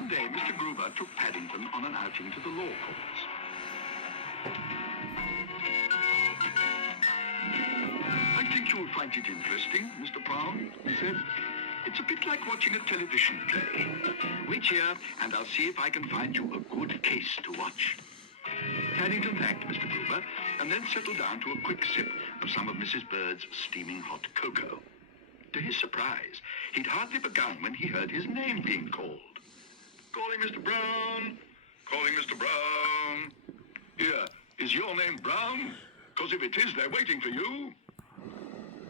One day, Mr. Gruber took Paddington on an outing to the law courts. I think you'll find it interesting, Mr. Brown, he said. It's a bit like watching a television play. Wait here, and I'll see if I can find you a good case to watch. Paddington thanked Mr. Gruber, and then settled down to a quick sip of some of Mrs. Bird's steaming hot cocoa. To his surprise, he'd hardly begun when he heard his name being called. Calling Mr. Brown. Calling Mr. Brown. Here, is your name Brown? Because if it is, they're waiting for you.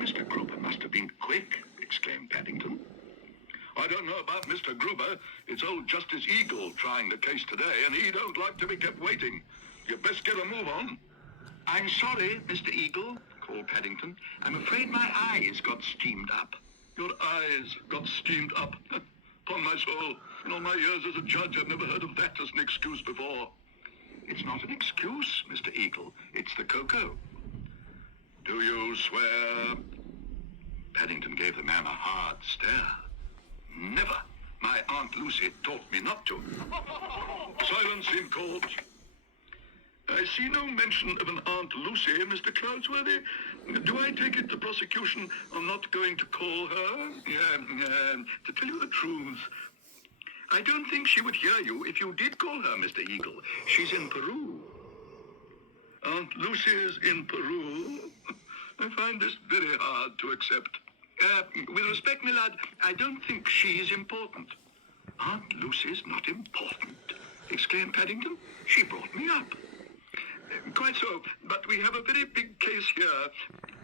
Mr. Gruber must have been quick, exclaimed Paddington. I don't know about Mr. Gruber. It's old Justice Eagle trying the case today, and he don't like to be kept waiting. You best get a move on. I'm sorry, Mr. Eagle, called Paddington. I'm afraid my eyes got steamed up. Your eyes got steamed up? Upon my soul, in all my years as a judge, I've never heard of that as an excuse before. It's not an excuse, Mr. Eagle. It's the cocoa. Do you swear? Paddington gave the man a hard stare. Never. My Aunt Lucy taught me not to. Silence in court. I see no mention of an Aunt Lucy, Mr. Cloudsworthy. Do I take it the prosecution are not going to call her? To tell you the truth, I don't think she would hear you if you did call her, Mr. Eagle. She's in Peru. Aunt Lucy is in Peru? I find this very hard to accept. With respect, my lad, I don't think she's important. Aunt Lucy's not important, exclaimed Paddington. She brought me up. Quite so, but we have a very big case here.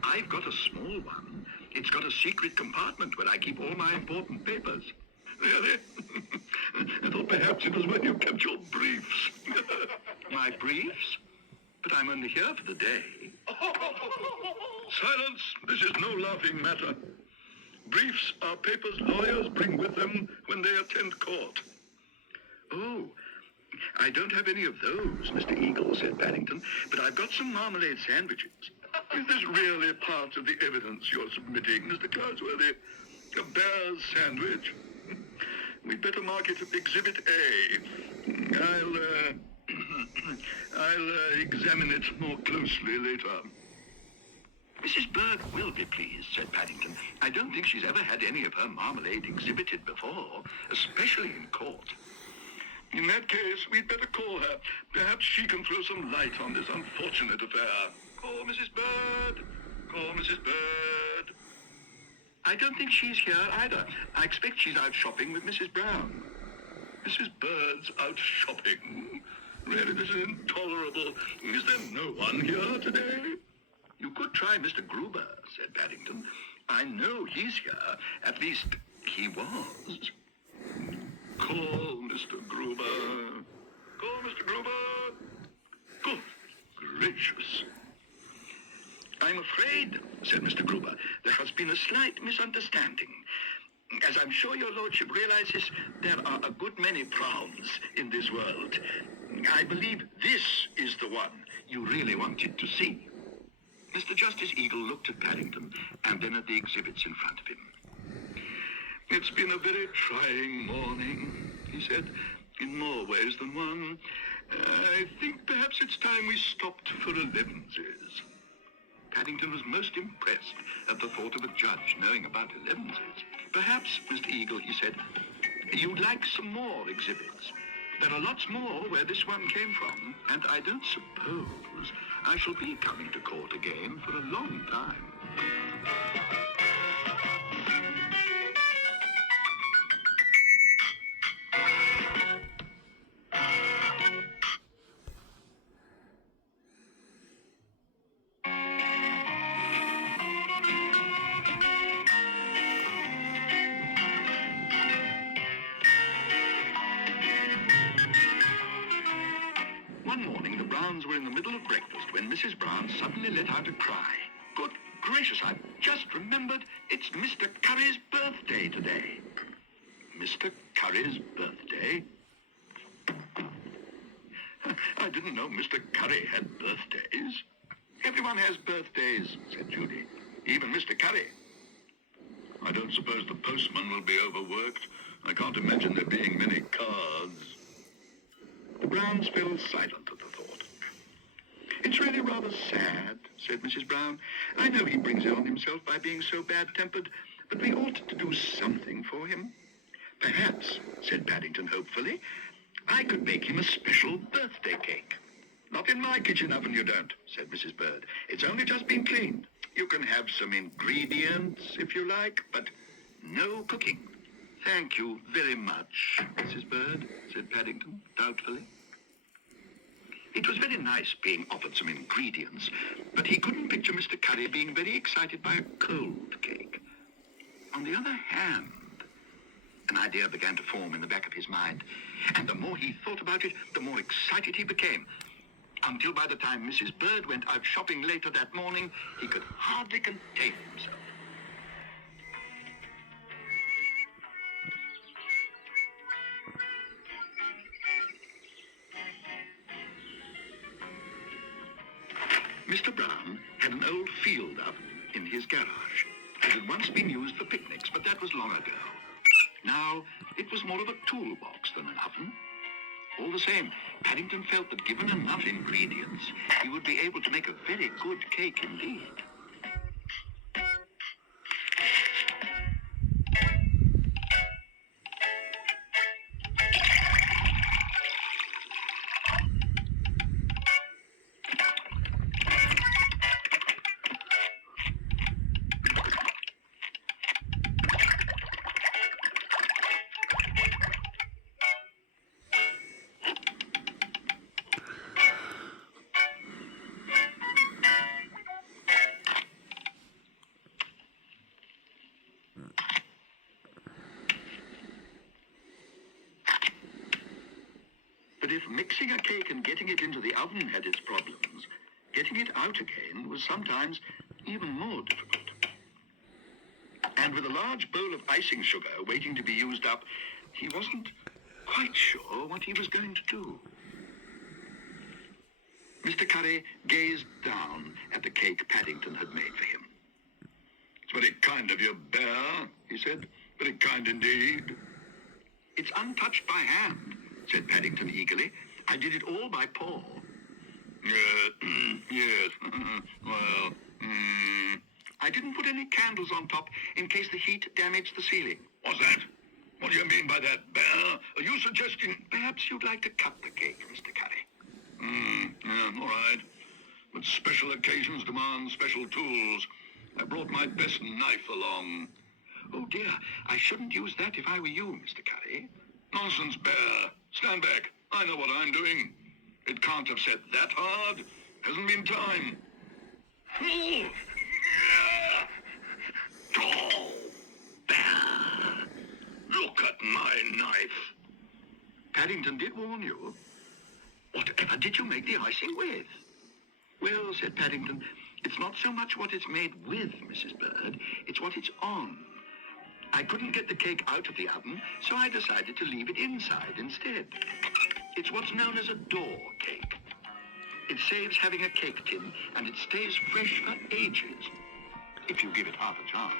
I've got a small one. It's got a secret compartment where I keep all my important papers. Really? I thought perhaps it was when you kept your briefs. My briefs? But I'm only here for the day. Silence! This is no laughing matter. Briefs are papers lawyers bring with them when they attend court. Oh, I don't have any of those, Mr. Eagle, said Paddington, but I've got some marmalade sandwiches. Is this really part of the evidence you're submitting, Mr. Cloudsworthy? A bear's sandwich? We'd better mark it Exhibit A. I'll examine it more closely later. Mrs. Bird will be pleased, said Paddington. I don't think she's ever had any of her marmalade exhibited before, especially in court. In that case, we'd better call her. Perhaps she can throw some light on this unfortunate affair. Call Mrs. Bird. Call Mrs. Bird. I don't think she's here either. I expect she's out shopping with Mrs. Brown. Mrs. Bird's out shopping? Really, this is intolerable. Is there no one here today? You could try Mr. Gruber, said Paddington. I know he's here. At least, he was. Call Mr. Gruber. Call Mr. Gruber. Good gracious. I'm afraid, said Mr. Gruber, there has been a slight misunderstanding. As I'm sure your lordship realizes, there are a good many Browns in this world. I believe this is the one you really wanted to see. Mr. Justice Eagle looked at Paddington and then at the exhibits in front of him. It's been a very trying morning, he said, in more ways than one. I think perhaps it's time we stopped for elevenses. Paddington was most impressed at the thought of a judge knowing about elevenses. Perhaps, Mr. Eagle, he said, you'd like some more exhibits. There are lots more where this one came from, and I don't suppose I shall be coming to court again for a long time. One morning, the Browns were in the middle of breakfast when Mrs. Brown suddenly let out a cry. Good gracious, I've just remembered it's Mr. Curry's birthday today. Mr. Curry's birthday? I didn't know Mr. Curry had birthdays. Everyone has birthdays, said Judy. Even Mr. Curry. I don't suppose the postman will be overworked. I can't imagine there being many cards. The Browns fell silent at the thought. It's really rather sad, said Mrs. Brown. I know he brings it on himself by being so bad-tempered, but we ought to do something for him. Perhaps, said Paddington hopefully, I could make him a special birthday cake. Not in my kitchen oven, you don't, said Mrs. Bird. It's only just been cleaned. You can have some ingredients, if you like, but no cooking. Thank you very much, Mrs. Bird, said Paddington doubtfully. It was very nice being offered some ingredients, but he couldn't picture Mr. Curry being very excited by a cold cake. On the other hand, an idea began to form in the back of his mind, and the more he thought about it, the more excited he became. Until by the time Mrs. Bird went out shopping later that morning, he could hardly contain himself. Mr. Brown had an old field oven in his garage. It had once been used for picnics, but that was long ago. Now, it was more of a toolbox than an oven. All the same, Paddington felt that given enough ingredients, he would be able to make a very good cake indeed. But if mixing a cake and getting it into the oven had its problems, getting it out again was sometimes even more difficult. And with a large bowl of icing sugar waiting to be used up, he wasn't quite sure what he was going to do. Mr. Curry gazed down at the cake Paddington had made for him. It's very kind of you, Bear, he said. Very kind indeed. It's untouched by hand, said Paddington eagerly. I did it all by paw. Yes. Well, I didn't put any candles on top in case the heat damaged the ceiling. What's that? What do you mean by that, Bear? Are you suggesting... Perhaps you'd like to cut the cake, Mr. Curry. Yeah, all right. But special occasions demand special tools. I brought my best knife along. Oh, dear, I shouldn't use that if I were you, Mr. Curry. Nonsense, Bear. Stand back. I know what I'm doing. It can't have set that hard. Hasn't been time. Oh, Bear. Look at my knife. Paddington did warn you. Whatever did you make the icing with? Well, said Paddington, it's not so much what it's made with, Mrs. Bird. It's what it's on. I couldn't get the cake out of the oven, so I decided to leave it inside instead. It's what's known as a door cake. It saves having a cake tin, and it stays fresh for ages, if you give it half a chance.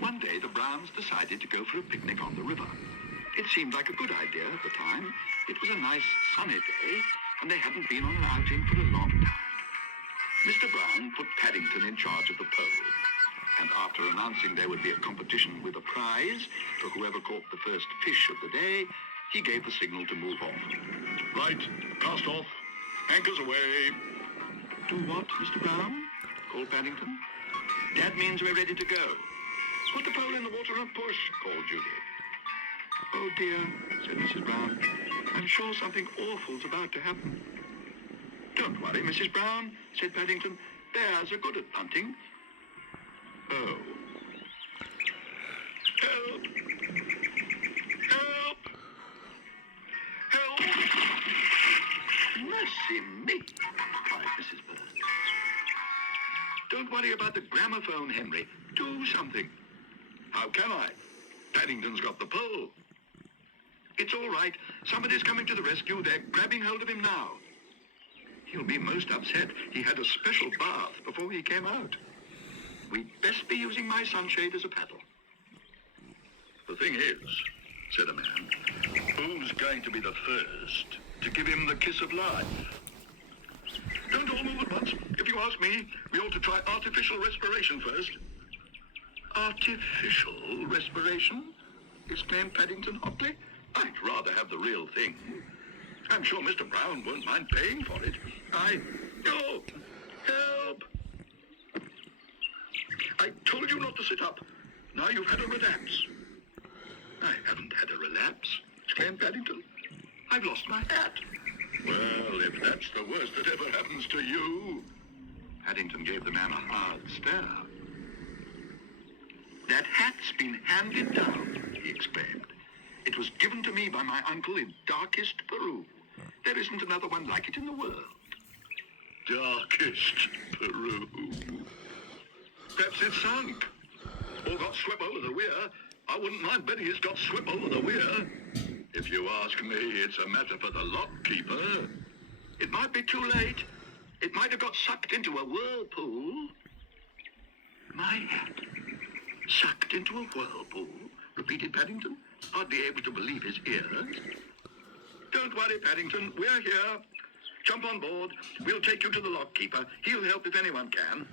One day, the Browns decided to go for a picnic on the river. It seemed like a good idea at the time. It was a nice, sunny day, and they hadn't been on an outing for a long time. Mr. Brown put Paddington in charge of the pole, and after announcing there would be a competition with a prize for whoever caught the first fish of the day, he gave the signal to move off. Right, cast off. Anchors away. Do what, Mr. Brown? Called Paddington. That means we're ready to go. Put the pole in the water and push, called Judy. Oh dear, said Mrs. Brown. I'm sure something awful's about to happen. Don't worry, Mrs. Brown, said Paddington. Bears are good at punting. Oh. Help! Help! Mercy me, cried Mrs. Bird. Don't worry about the gramophone, Henry. Do something. How can I? Paddington's got the pole. It's all right. Somebody's coming to the rescue. They're grabbing hold of him now. He'll be most upset. He had a special bath before he came out. We'd best be using my sunshade as a paddle. The thing is, said a man, who's going to be the first to give him the kiss of life? Don't all move at once. If you ask me, we ought to try artificial respiration first. Artificial respiration? Exclaimed Paddington hotly. I'd rather have the real thing. I'm sure Mr. Brown won't mind paying for it. Oh, help! I told you not to sit up. Now you've had a relapse. I haven't had a relapse, exclaimed Paddington. I've lost my hat. Well, if that's the worst that ever happens to you... Paddington gave the man a hard stare. That hat's been handed down, he exclaimed. It was given to me by my uncle in darkest Peru. There isn't another one like it in the world. Darkest Peru. Perhaps it's sunk. Or got swept over the weir. I wouldn't mind betting it's got swept over the weir. If you ask me, it's a matter for the lock keeper. It might be too late. It might have got sucked into a whirlpool. My hat. Sucked into a whirlpool, repeated Paddington, hardly able to believe his ears. Don't worry, Paddington. We're here. Jump on board. We'll take you to the lock keeper. He'll help if anyone can.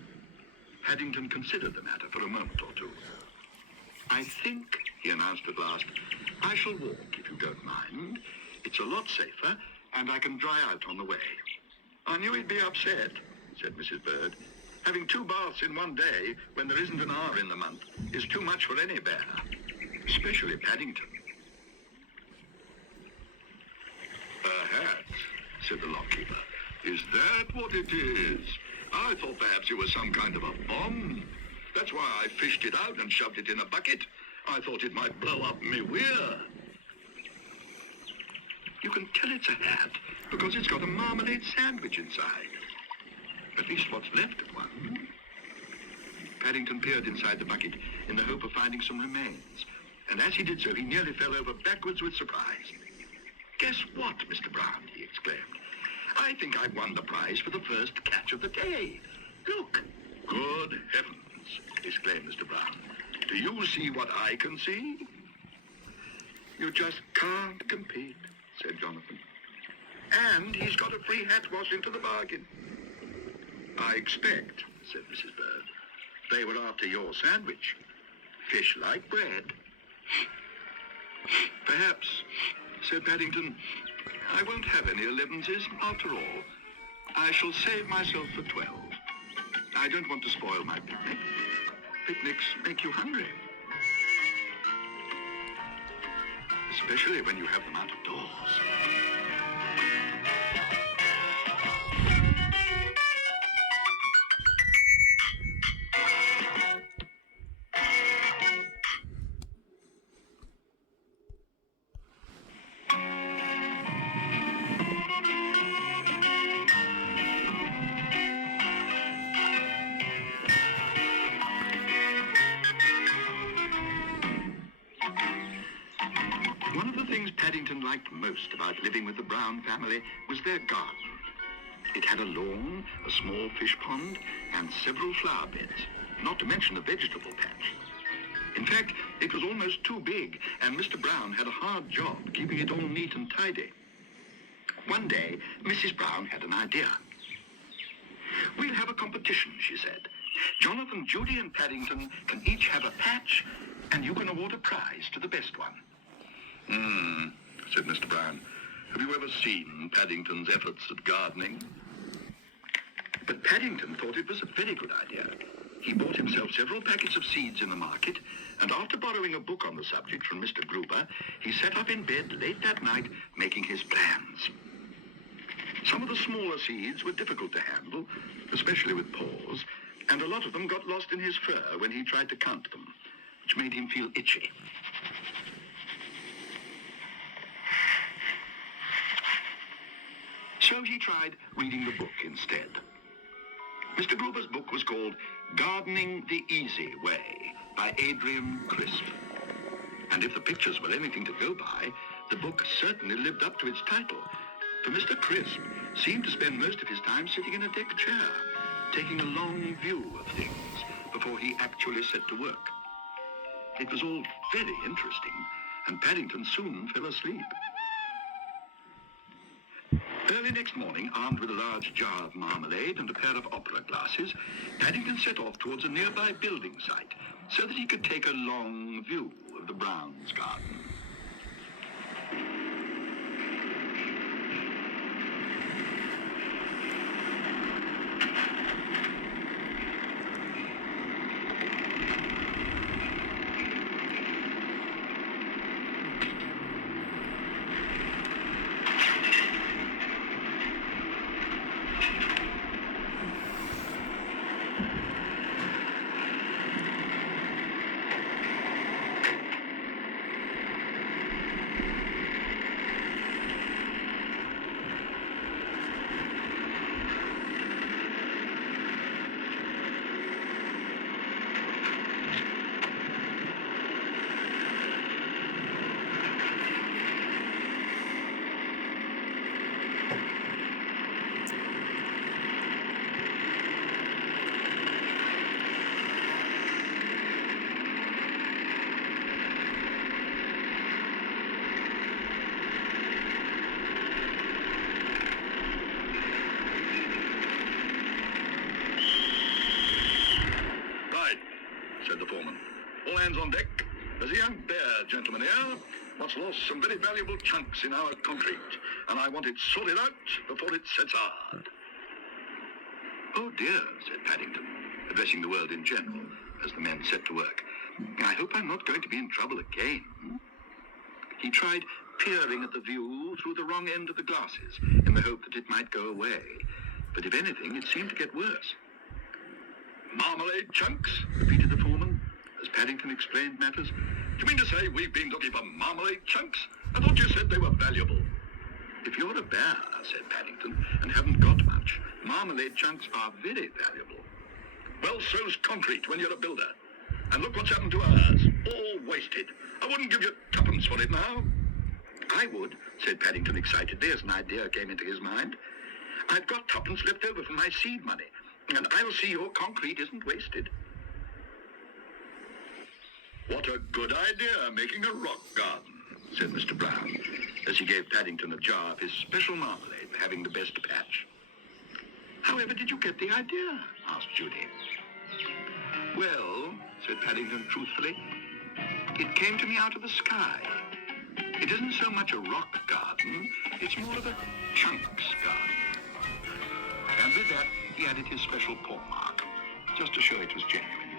Paddington considered the matter for a moment or two. I think, he announced at last, I shall walk, if you don't mind. It's a lot safer, and I can dry out on the way. I knew he'd be upset, said Mrs. Bird. Having 2 baths in one day, when there isn't an hour in the month, is too much for any bear, especially Paddington. A hat, said the lockkeeper. Is that what it is? I thought perhaps it was some kind of a bomb. That's why I fished it out and shoved it in a bucket. I thought it might blow up me weir. You can tell it's a hat because it's got a marmalade sandwich inside. At least what's left of one. Paddington peered inside the bucket in the hope of finding some remains. And as he did so, he nearly fell over backwards with surprise. Guess what, Mr. Brown, he exclaimed. I think I've won the prize for the first catch of the day. Look. Good heavens, exclaimed Mr. Brown. Do you see what I can see? You just can't compete, said Jonathan. And he's got a free hat wash into the bargain. I expect, said Mrs. Bird, they were after your sandwich. Fish like bread. Perhaps, said Paddington, I won't have any 11s after all. I shall save myself for 12. I don't want to spoil my picnic. Picnics make you hungry. Especially when you have them out of doors. One of the things Paddington liked most about living with the Brown family was their garden. It had a lawn, a small fish pond, and several flower beds, not to mention a vegetable patch. In fact, it was almost too big, and Mr. Brown had a hard job keeping it all neat and tidy. One day, Mrs. Brown had an idea. We'll have a competition, she said. Jonathan, Judy, and Paddington can each have a patch, and you can award a prize to the best one. Said Mr. Brown. Have you ever seen Paddington's efforts at gardening? But Paddington thought it was a very good idea. He bought himself several packets of seeds in the market, and after borrowing a book on the subject from Mr. Gruber, he sat up in bed late that night making his plans. Some of the smaller seeds were difficult to handle, especially with paws, and a lot of them got lost in his fur when he tried to count them, which made him feel itchy. So he tried reading the book instead. Mr. Gruber's book was called Gardening the Easy Way by Adrian Crisp. And if the pictures were anything to go by, the book certainly lived up to its title. For Mr. Crisp seemed to spend most of his time sitting in a deck chair, taking a long view of things before he actually set to work. It was all very interesting, and Paddington soon fell asleep. Early next morning, armed with a large jar of marmalade and a pair of opera glasses, Paddington set off towards a nearby building site so that he could take a long view of the Browns' garden. Said the foreman. All hands on deck. There's a young bear, gentlemen, here. What's lost some very valuable chunks in our concrete, and I want it sorted out before it sets hard. Oh dear, said Paddington, addressing the world in general as the men set to work. I hope I'm not going to be in trouble again. He tried peering at the view through the wrong end of the glasses in the hope that it might go away, but if anything, it seemed to get worse. Marmalade chunks, repeated the foreman, as Paddington explained matters. Do you mean to say we've been looking for marmalade chunks? I thought you said they were valuable. If you're a bear, said Paddington, and haven't got much, marmalade chunks are very valuable. Well, so's concrete when you're a builder. And look what's happened to ours. All wasted. I wouldn't give you tuppence for it now. I would, said Paddington excitedly as an idea came into his mind. I've got tuppence left over from my seed money, and I'll see your concrete isn't wasted. What a good idea, making a rock garden, said Mr. Brown, as he gave Paddington a jar of his special marmalade for having the best patch. However did you get the idea? Asked Judy. Well, said Paddington truthfully, it came to me out of the sky. It isn't so much a rock garden, it's more of a chunks garden. And with that, he added his special paw mark, just to show it was genuine.